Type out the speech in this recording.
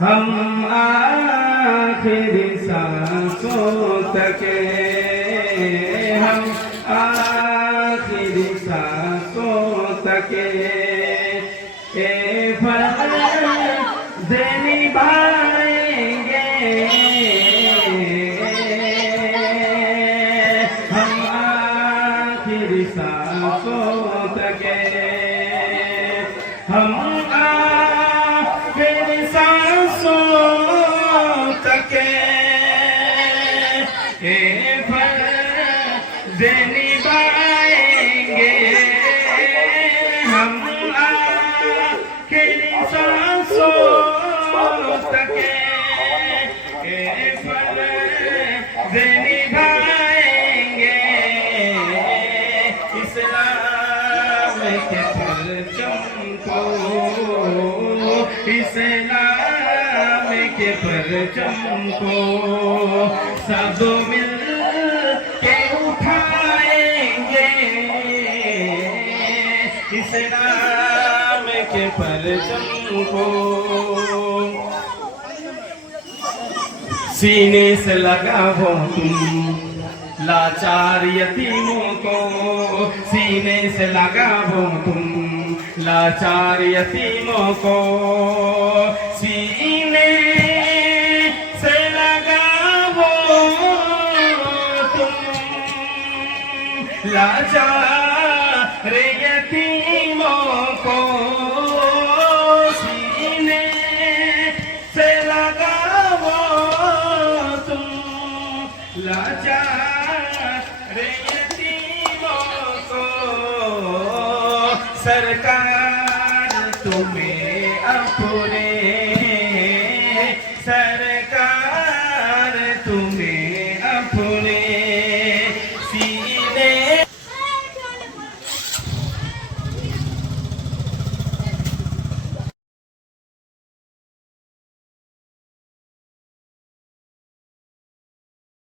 हम आखिरी सांसों तक, हम आखिरी सांसों तक ए फर्ज निभाएंगे। हम आखिरी सांसों तक, हम आखिरी सांसों तक ए फर्ज निभाएंगे। हम आखिरी सांसों तक ए फर्ज निभाएंगे। इस्लाम के परचम को, इस्लाम के परचम को सब मिल के उठाएंगे। इस्लाम के परचम को सीने से लगाओ तुम लाचार यतीमों को, सीने से लगाओ तुम लाचार यतीमों को, सीने से लगाओ तुम लाचार यतीमों को, सीने से लगाओ तुम लाचार सरकार तुम्हें अपने सर